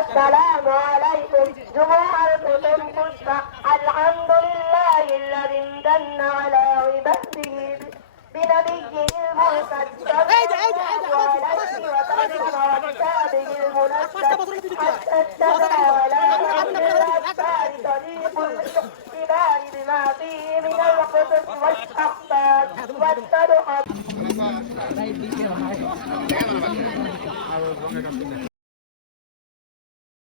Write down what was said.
السلام عليكم جموع المسلمين. الحمد لله الذي امتن على عباده بنبيه المرسل صلى الله عليه وسلم وكتابه المنزل حتى اتبع ولا بالأبصار طريق الاختبار بما فيه من القصص والأخبار والصدقات.